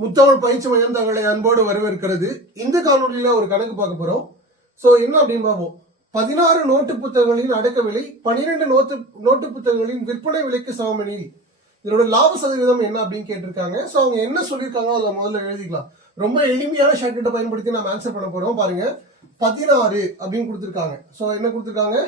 முத்தமிழ் பயிற்சி மையம் தங்களை அன்போடு வரவேற்கிறது. இந்த காணொலியில ஒரு கணக்கு பார்க்க போறோம். சோ என்ன அப்படின்னு பார்ப்போம். 16 நோட்டு புத்தகங்களின் அடக்க விலை 12 நோட்டு புத்தகங்களின் விற்பனை விலைக்கு சமமெனில் இதோட லாப சதவீதம் என்ன அப்படின்னு கேட்டிருக்காங்க. சோ அவங்க என்ன சொல்லியிருக்காங்க அதை முதல்ல எழுதிக்கலாம். ரொம்ப எளிமையான ஷார்ட்கட்டை பயன்படுத்தி நம்ம ஆன்சர் பண்ண போறோம். பாருங்க, 16 அப்படின்னு கொடுத்துருக்காங்க. சோ என்ன கொடுத்துருக்காங்க,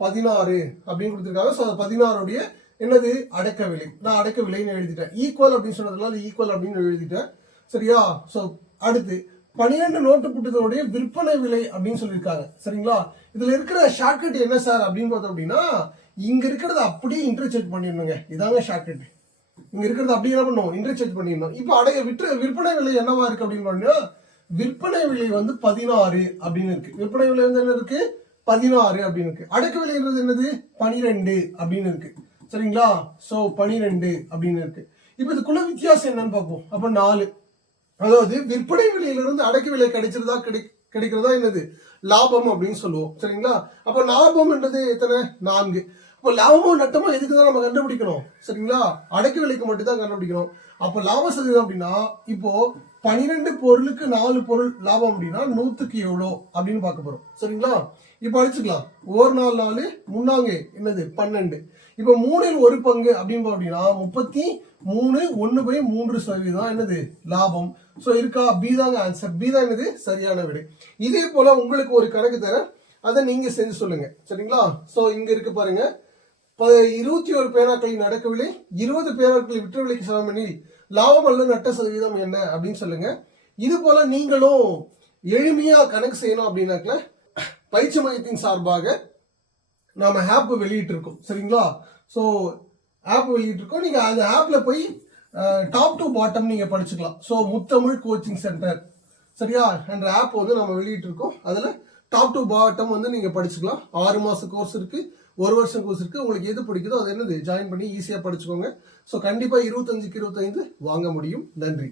16 அப்படின்னு கொடுத்துருக்காங்க. ஸோ 16 என்னது அடக்க விலை. நான் அடக்க விலைன்னு எழுதிட்டேன். ஈக்குவல் அப்படின்னு சொன்னதுனால ஈக்குவல் அப்படின்னு எழுதிட்டேன். சரியா? ஸோ அடுத்து 12 நோட்டு புத்தகங்களுடைய விற்பனை விலை அப்படின்னு சொல்லியிருக்காங்க. சரிங்களா? இதுல இருக்கிற ஷார்ட்கட் என்ன சார் அப்படின்னு பார்த்தோம் அப்படின்னா, இங்க இருக்கிறத அப்படியே இன்டர்சேஞ்ச் பண்ணிடணுங்க. இதாங்க ஷார்ட்கட். இங்க இருக்கிறத அப்படியே என்ன பண்ணுவோம், இன்டர்சேஞ்ச் பண்ணிடணும். இப்போ விற்பனை விலை என்னவா இருக்கு அப்படின்னு பார்த்தீங்கன்னா, விற்பனை விலை வந்து 16 அப்படின்னு இருக்கு. விற்பனை விலை வந்து என்ன இருக்கு, 16 அப்படின்னு இருக்கு. அடக்க விலைன்றது என்னது, 12 அப்படின்னு இருக்கு. சரிங்களா? சோ 12 அப்படின்னு இருக்கு. இப்போ இதுக்குள்ள வித்தியாசம் என்னன்னு பார்ப்போம். அப்ப 4, அதாவது விற்பனை விலையிலிருந்து அடக்க விலை கிடைக்கிறதா என்னது லாபம் அப்படின்னு சொல்லுவோம். சரிங்களா? அப்ப லாபம் என்றது எத்தனை, 4. அப்போ லாபமும் நட்டமும் எதுக்கு தான் நம்ம கண்டுபிடிக்கணும். சரிங்களா? அடக்க விலைக்கு மட்டும் தான் கண்டுபிடிக்கணும். அப்ப லாப சதவீதம் அப்படின்னா, இப்போ 12 பொருளுக்கு 4 பொருள் லாபம் அப்படின்னா 100க்கு எவ்வளோ அப்படின்னு பார்க்க போறோம். சரிங்களா? இப்ப அடிச்சுக்கலாம். ஒரு 4 முன்னாங்க என்னது 12. இப்ப 3ல் 1 பங்கு அப்படின்னு அப்படின்னா 33 1/3% என்னது லாபம். சோ இருக்கா, பி தாங்க ஆன்சர். பி தான் என்னது சரியான விடை. இதே போல உங்களுக்கு ஒரு கணக்கு தரேன், அதை நீங்க செஞ்சு சொல்லுங்க. சரிங்களா? சோ இங்க இருக்கு பாருங்க, 21 பேனாக்களின் அடக்க விலை 20 பேனாக்களின் விற்ற விலைக்கு சமமெனில் லாபம் அல்லது நட்ட சதவீதம் என்ன அப்படின்னு சொல்லுங்க. இது போல நீங்களும் எளிமையா கணக்கு செய்யணும் அப்படின்னாக்கல பயிற்சி மையத்தின் சார்பாக நாம ஆப் வெளியிட்டு இருக்கோம். சரிங்களா? ஸோ ஆப் வெளியிட்டு இருக்கோம். நீங்க அந்த ஆப்ல போய் டாப் டு பாட்டம் நீங்க படிச்சுக்கலாம். ஸோ முத்தமிழ் கோச்சிங் சென்டர், சரியா, என்ற ஆப் வந்து நம்ம வெளியிட்டு இருக்கோம். அதுல டாப் டு பாட்டம் வந்து நீங்க படிச்சுக்கலாம். 6 மாச கோர்ஸ் இருக்கு, 1 வருஷம் கோர்ஸ் இருக்கு. உங்களுக்கு எது பிடிக்குதோ அது என்னது ஜாயின் பண்ணி ஈஸியா படிச்சுக்கோங்க. ஸோ கண்டிப்பா 25க்கு 25 வாங்க முடியும். நன்றி.